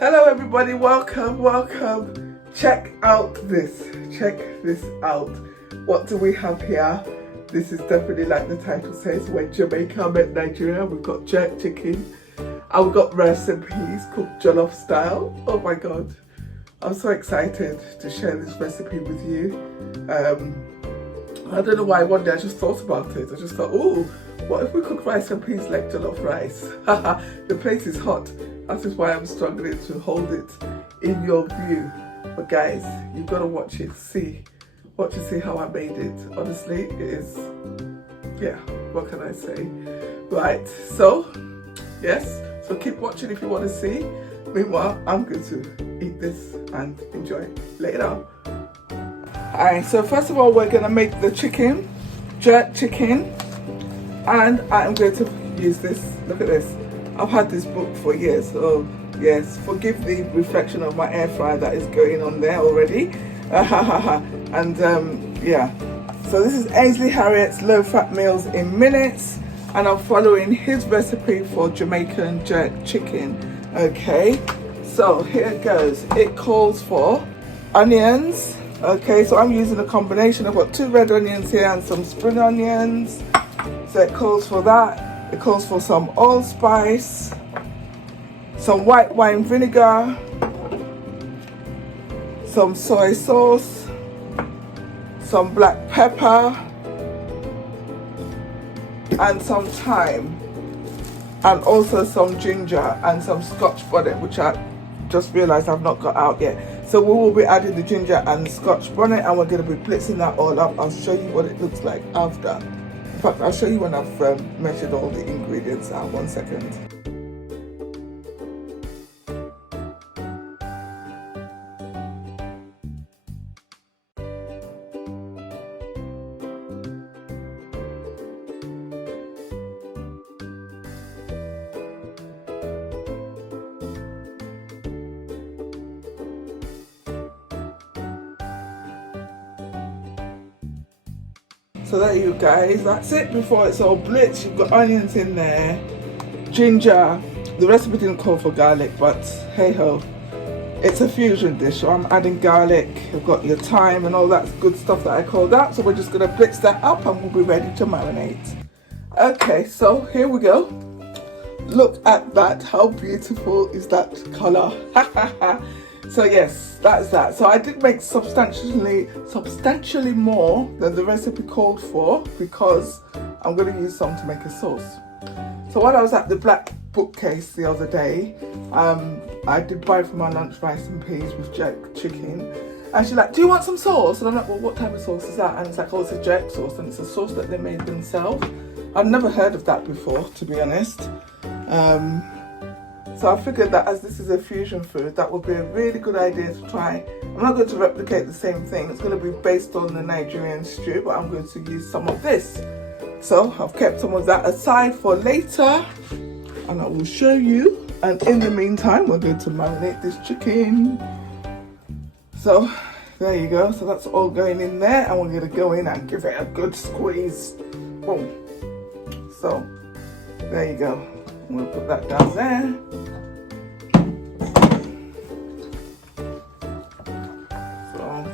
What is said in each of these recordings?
Hello everybody, welcome. Check this out. What do we have here? This is definitely, like the title says, when Jamaica met Nigeria. We've got jerk chicken and we've got rice and peas cooked jollof style. Oh my god, I'm so excited to share this recipe with you. I don't know why one day I just thought about it. I just thought, oh, what if we cook rice and peas like jollof rice? The place is hot. That is why I'm struggling to hold it in your view. But guys, you've got to watch it, see how I made it. Honestly, it is, yeah, what can I say? Right, so, yes, so keep watching if you want to see. Meanwhile, I'm going to eat this and enjoy later. Alright, so first of all, we're going to make the chicken, jerk chicken, and I'm going to use this. Look at this. I've had this book for years, so yes, forgive the reflection of my air fryer that is going on there already. And yeah, so this is Ainsley Harriet's Low Fat Meals in Minutes, and I'm following his recipe for Jamaican jerk chicken. Okay, so here it goes. It calls for onions. Okay, so I'm using a combination. I've got 2 red onions here and some spring onions. So it calls for that. It calls for some allspice, some white wine vinegar, some soy sauce, some black pepper, and some thyme, and also some ginger and some scotch bonnet, which I just realized I've not got out yet. So we will be adding the ginger and the scotch bonnet, and we're going to be blitzing that all up. I'll show you what it looks like after. In fact, I'll show you when I've measured all the ingredients out. 1 second. So there you guys, that's it. Before it's all blitzed, you've got onions in there, ginger. The recipe didn't call for garlic, but hey ho, it's a fusion dish, so I'm adding garlic. You've got your thyme and all that good stuff that I called out. So we're just gonna blitz that up and we'll be ready to marinate. Okay, so here we go. Look at that, how beautiful is that color? So yes, that's that. So I did make substantially more than the recipe called for, because I'm going to use some to make a sauce. So while I was at the black bookcase the other day, I did buy for my lunch rice and peas with jerk chicken. And she's like, do you want some sauce? And I'm like, well, what type of sauce is that? And it's like, oh, it's a jerk sauce, and it's a sauce that they made themselves. I've never heard of that before, to be honest. So I figured that as this is a fusion food, that would be a really good idea to try. I'm not going to replicate the same thing. It's going to be based on the Nigerian stew, but I'm going to use some of this. So I've kept some of that aside for later, and I will show you. And in the meantime, we're going to marinate this chicken. So there you go. So that's all going in there, and we're going to go in and give it a good squeeze. Boom. So there you go. I'm going to put that down there. So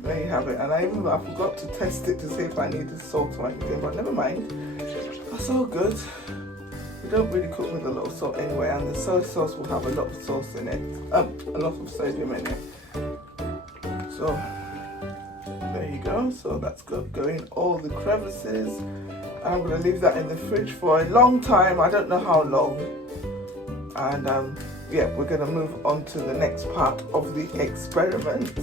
there you have it. And I forgot to test it to see if I needed salt or anything, but never mind. That's all good. We don't really cook with a lot of salt anyway, and the soy sauce will have a lot of sauce in it, a lot of sodium in it. So there you go. So that's good. Go in all the crevices. I'm going to leave that in the fridge for a long time. I don't know how long. And yeah, we're going to move on to the next part of the experiment.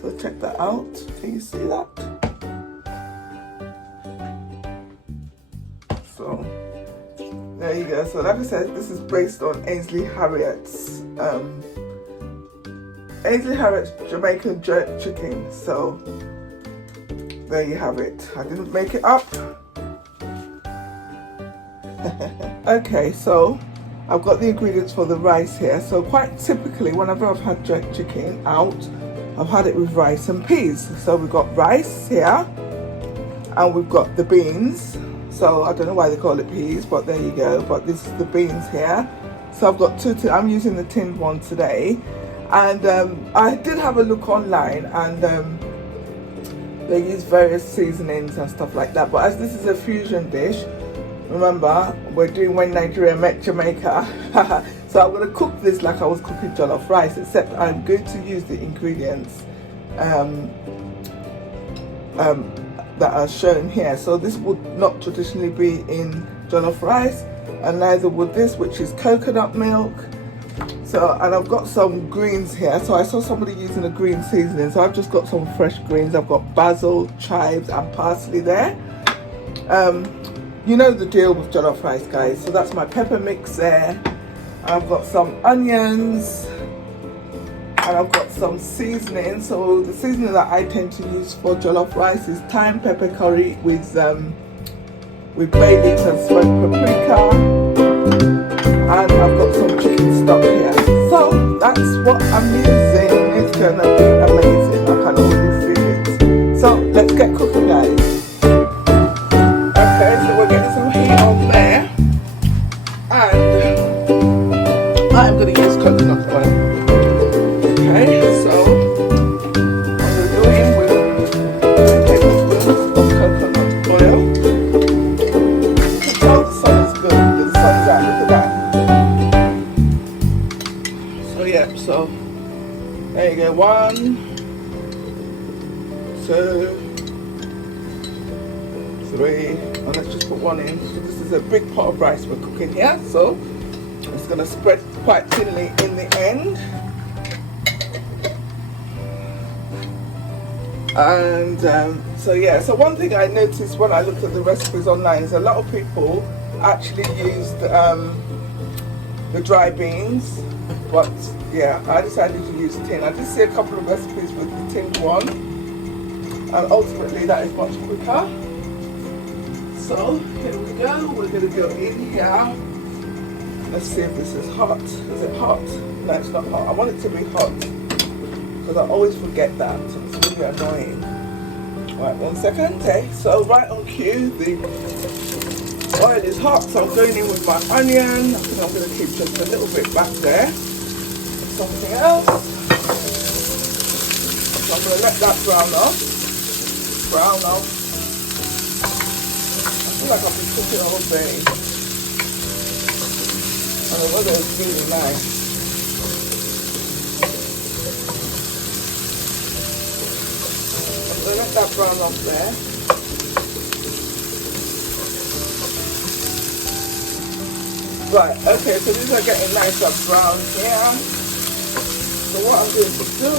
So check that out. Can you see that? So there you go. So like I said, this is based on Ainsley Harriet's Jamaican jerk chicken. So there you have it. I didn't make it up. Okay, so I've got the ingredients for the rice here. So quite typically, whenever I've had jerk chicken out, I've had it with rice and peas. So we've got rice here, and we've got the beans. So I don't know why they call it peas, but there you go. But this is the beans here. So I've got two. I'm using the tinned one today, and I did have a look online, and they use various seasonings and stuff like that. But as this is a fusion dish, remember we're doing When Nigeria Met Jamaica. So I'm going to cook this like I was cooking jollof rice, except I'm going to use the ingredients that are shown here. So this would not traditionally be in jollof rice, and neither would this, which is coconut milk. So, and I've got some greens here. So I saw somebody using a green seasoning, so I've just got some fresh greens. I've got basil, chives and parsley there. You know the deal with jollof rice, guys. So that's my pepper mix there. I've got some onions, and I've got some seasoning. So the seasoning that I tend to use for jollof rice is thyme, pepper curry with bay leaves and smoked paprika, and I've got some chicken stock here. So that's what I'm using. It's gonna be amazing. I can already feel it. So let's get cooking, guys. Okay, so we're getting some heat on there, and I'm going to use coconut oil. Okay, so I'm going to go in with 2 tablespoons of coconut oil. Oh, the sun is good. The sun's out. Look at that. So yeah, so there you go. 1, 2, 3, and let's just put 1 in. So this is a big pot of rice we're cooking here. So it's going to spread quite thinly in the end, and so yeah. So one thing I noticed when I looked at the recipes online is a lot of people actually used the dry beans, but yeah, I decided to use tin. I did see a couple of recipes with the tinned one, and ultimately that is much quicker. So here we go. We're going to go in here. Let's see if this is hot. Is it hot? No, it's not hot. I want it to be hot because I always forget that. It's really annoying. Right, 1 second. Okay, so right on cue, the oil is hot, so I'm going in with my onion. I think I'm going to keep just a little bit back there. Something else. So I'm going to let that brown off. Brown off. I feel like I've been cooking all day. And the weather is really nice. I'm going to let that brown off there. Right, okay, so these are getting nice and brown here. So what I'm going to do,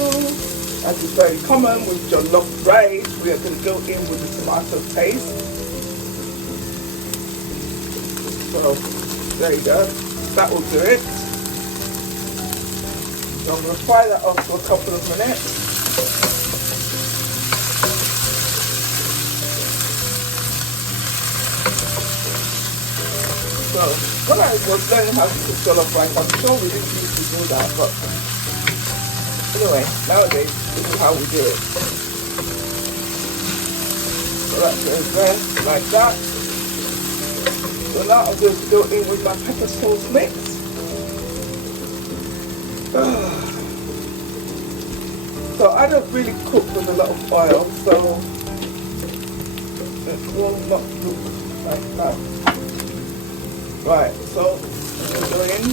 as is very common with jollof rice, we are going to go in with the tomato paste. So there you go. That will do it. So I'm going to fry that off for a couple of minutes. So when I was learning how to cook jollof rice, I'm sure we didn't used to do that, but anyway, nowadays this is how we do it. So that goes there, like that. So now I'm going to go in with my pepper sauce mix. So I don't really cook with a lot of oil, so it will not look like that. Right, so I'm going to go in.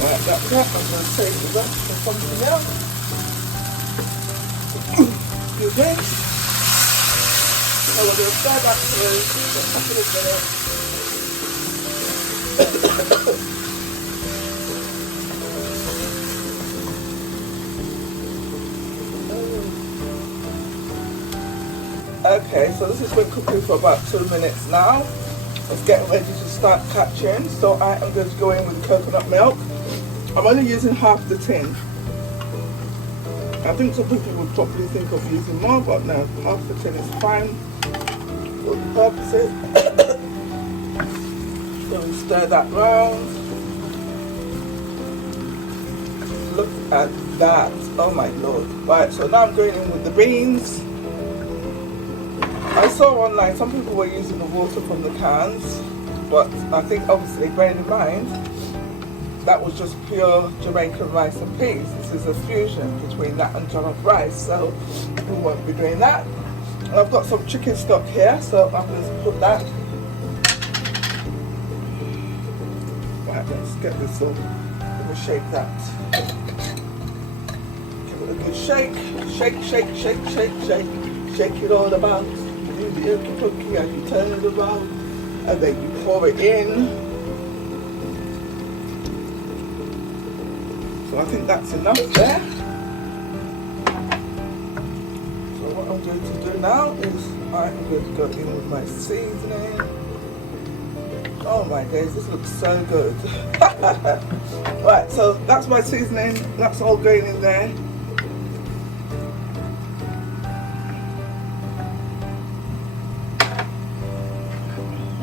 Right, that's that. I'm going to save the rest for something else. Excuse me. So we're going to fry that through for a couple of minutes. Okay, so this has been cooking for about 2 minutes now. It's getting ready to start catching. So I am going to go in with coconut milk. I'm only using half the tin. I think some people would probably think of using more, but no, half the tin is fine for the purposes. So we stir that round. Look at that. Oh my lord. Right, so now I'm going in with the beans. I saw online some people were using the water from the cans, but I think obviously bearing in mind that was just pure Jamaican rice and peas. This is a fusion between that and jollof rice, so we won't be doing that. And I've got some chicken stock here, so I'm going to put that. Right, let's get this all. Let me shake that. Give it a good shake. Shake, shake, shake, shake, shake. Shake it all about. Do the okey pokey and you turn it around. And then you pour it in. So I think that's enough there. So what I'm going to do now is I'm going to go in with my seasoning. Oh my days, this looks so good. Right, so that's my seasoning. That's all going in there.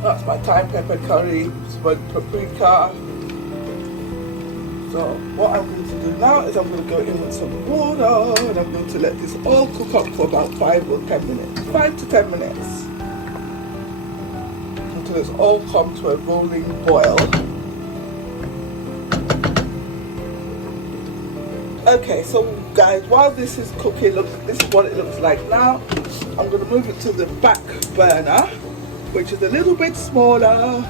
That's my thyme, pepper, curry, smoked paprika. So what I'm going to do now is I'm going to go in with some water and I'm going to let this all cook up for about 5 or 10 minutes. 5 to 10 minutes. Until it's all come to a rolling boil. Okay, so guys, while this is cooking, look, this is what it looks like now. I'm going to move it to the back burner, which is a little bit smaller.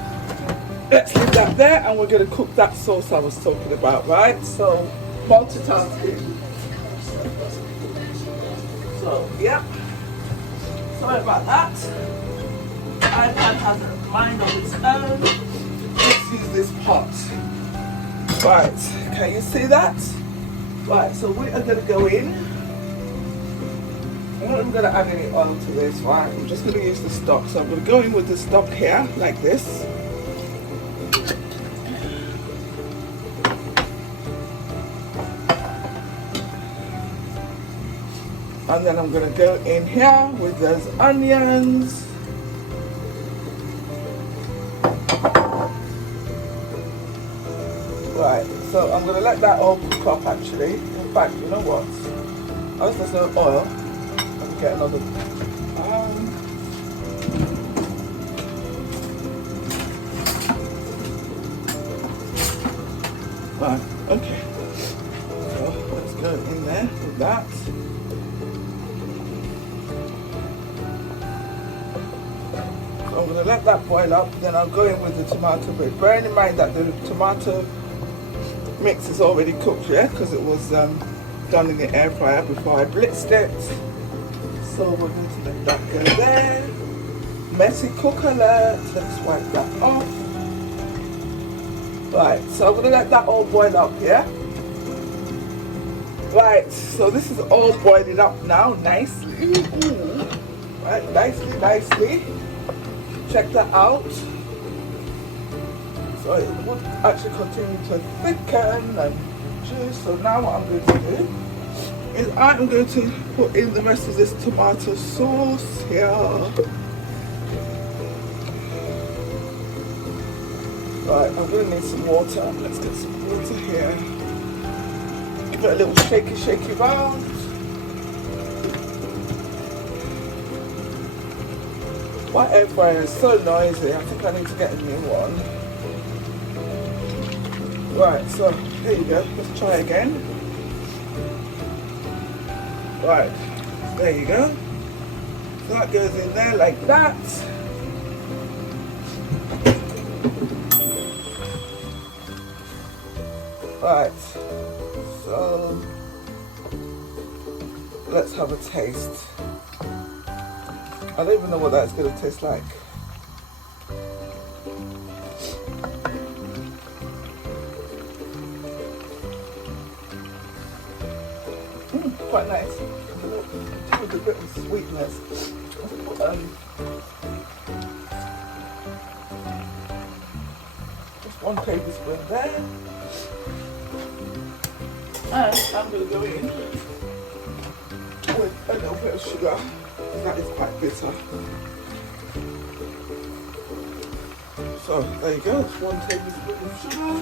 Let's leave that there and we're going to cook that sauce I was talking about, right? So, multitasking. So, yeah. Sorry about that. iPad has a mind of its own. Let's use this pot. Right, can you see that? Right, so we are going to go in. I'm not going to add any oil to this, right? I'm just going to use the stock. So I'm going to go in with the stock here, like this. And then I'm going to go in here with those onions. Right, so I'm going to let that all cook up actually. In fact, you know what? As there's no oil, let me get another. Right, okay. So let's go in there with that. I'm going to let that boil up, then I'll go in with the tomato bit. Bearing in mind that the tomato mix is already cooked, yeah, because it was done in the air fryer before I blitzed it. So we're going to let that go there. Messy cook alert. Let's wipe that off. Right, so I'm going to let that all boil up, yeah? Right, so this is all boiling up now, nicely. Right, nicely. Check that out. So it would actually continue to thicken and juice. So now what I'm going to do is I'm going to put in the rest of this tomato sauce here. Right, I'm going to need some water. Let's get some water here. Give it a little shaky round. My air fryer is so noisy, I think I need to get a new one. Right, so here you go, let's try again. Right, there you go. So that goes in there like that. Right, so let's have a taste. I don't even know what that's going to taste like. Quite nice. With a bit of sweetness. Just 1 tablespoon there. And I'm going to go in with a little bit of sugar. That is quite bitter. So there you go, it's 1 tablespoon of sugar.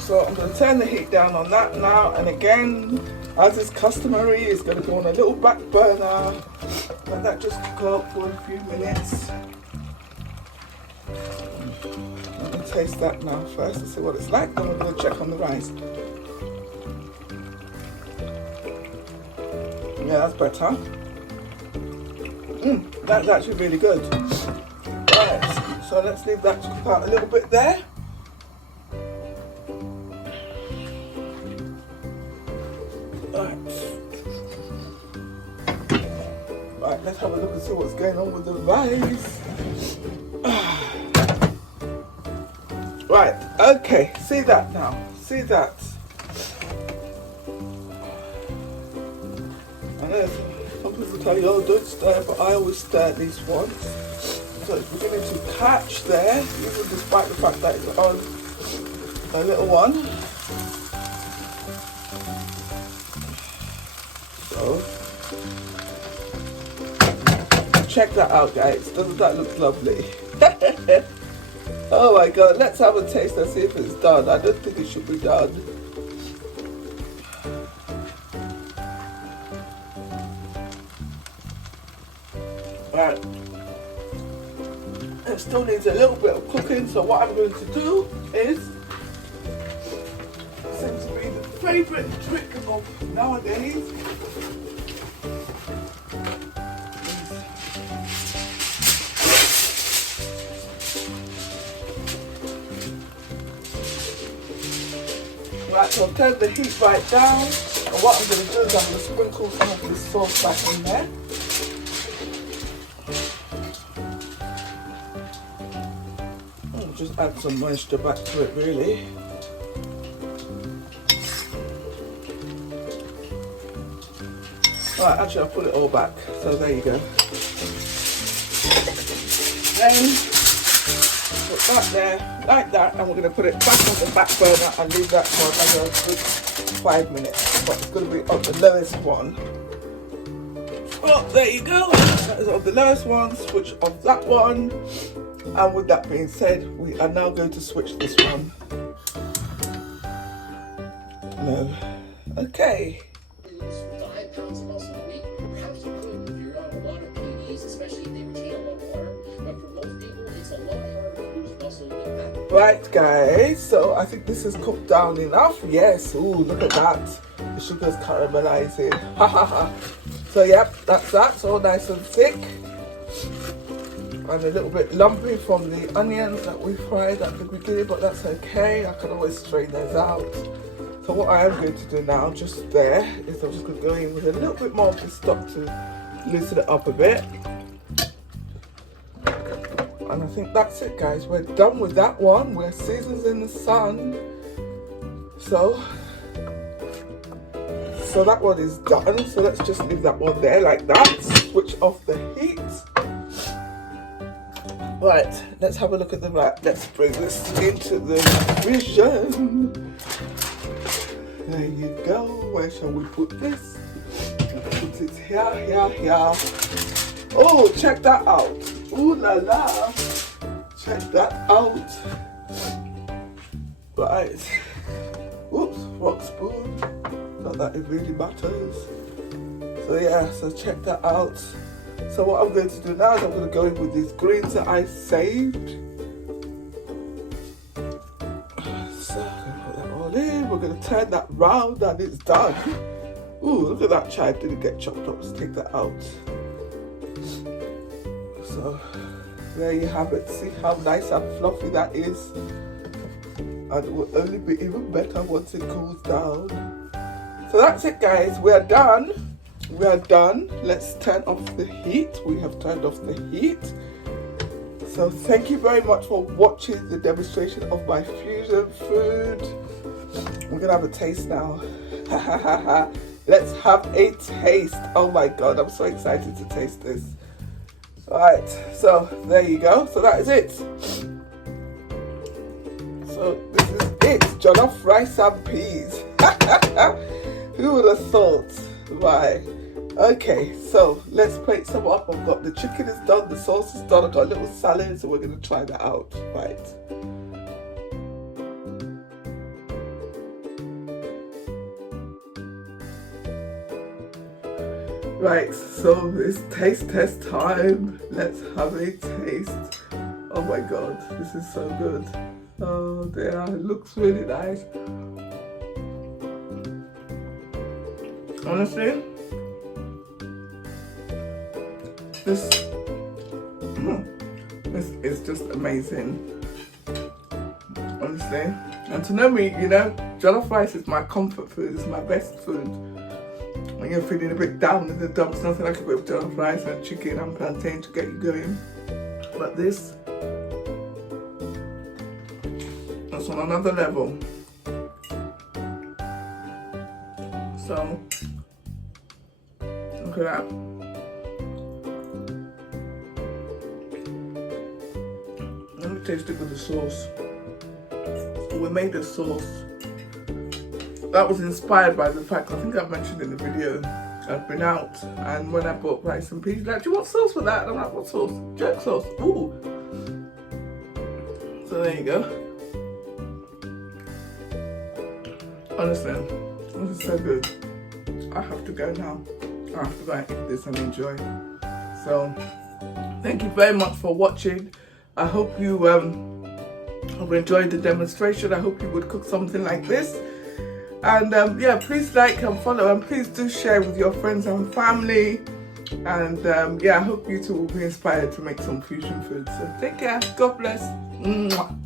So So I'm going to turn the heat down on that now, and again, as is customary, it's going to go on a little back burner. Let that just cook up for a few minutes. Let me taste that now first to see what it's like, then we're going to check on the rice. Yeah, that's better. That's actually really good. Right, so let's leave that to cook out a little bit there. Right, let's have a look and see what's going on with the rice. Right, okay, see that now, see that. I know some people tell you, oh, don't stir, but I always stir at least once. So it's beginning to catch there, even despite the fact that it's on a little one. So, check that out, guys. Doesn't that look lovely? Oh my god, let's have a taste and see if it's done. I don't think it should be done. Right. It still needs a little bit of cooking, so what I'm going to do is, seems to be the favourite trick of nowadays. Right, so I've turned the heat right down, and what I'm going to do is I'm going to sprinkle some of this sauce back in there. Just add some moisture back to it, really. Right, actually I'll put it all back, so there you go. Then put that there, like that, and we're going to put it back on the back burner and leave that for another good 5 minutes. But it's going to be on the lowest one. Well, there you go. That is on the lowest one. Switch off that one. And with that being said, we are now going to switch this one. No. Okay. Lose 5 pounds of muscle a week. Perhaps you could if you're on a lot of PEDs, especially if they retain a lot of water. But for most people, it's a lot harder to lose muscle than that. Right, guys. So I think this is cooked down enough. Yes. Ooh, look at that. The sugar's caramelizing. Ha ha ha. So yep, that's that. So nice and thick. And a little bit lumpy from the onions that we fried at the beginning, but that's okay. I can always strain those out. So what I am going to do now, just there, is I'm just going to go in with a little bit more of the stock to loosen it up a bit. And I think that's it, guys. We're done with that one. We're seasons in the sun. So that one is done. So let's just leave that one there like that. Switch off the heat. Right, let's have a look at the wrap. Let's bring this into the vision. There you go. Where shall we put this? Put it here, here, here. Oh, check that out. Ooh la la. Check that out. Right. Oops, wrong spoon. Not that it really matters. So yeah, so check that out. So what I'm going to do now is I'm going to go in with these greens that I saved. So I'm going to put that all in. We're going to turn that round and it's done. Ooh, look at that chive didn't get chopped up. Let's take that out. So there you have it. See how nice and fluffy that is. And it will only be even better once it cools down. So that's it, guys. We are done. We are done. Let's turn off the heat. We have turned off the heat. So thank you very much for watching the demonstration of my fusion food. We're gonna have a taste now. Let's have a taste. Oh my god, I'm so excited to taste this. Alright, so there you go. So that is it. So this is it. Jollof rice and peas. Who would have thought? Right. Okay, so let's plate some up. I've got the chicken is done, the sauce is done, I've got a little salad, so we're going to try that out. Right. Right, so it's taste test time. Let's have a taste. Oh my god, this is so good. Oh dear, it looks really nice. Honestly, this is just amazing. Honestly, and to know me, you know, jollof rice is my comfort food. It's my best food. When you're feeling a bit down in the dumps, nothing like a bit of jollof rice and chicken and plantain to get you going. But this, that's on another level. So, look at that. Let me taste it with the sauce. We made a sauce that was inspired by the fact, I think I've mentioned in the video, I've been out and when I bought rice and peas, like, do you want sauce for that? And I'm like, what sauce? Jerk sauce. Ooh. So there you go. Honestly, this is so good. I have to go now. I have to go and eat this and enjoy. So, thank you very much for watching. I hope you have enjoyed the demonstration. I hope you would cook something like this. And yeah, please like and follow, and please do share with your friends and family. And yeah, I hope you too will be inspired to make some fusion food. So take care. God bless. Mwah.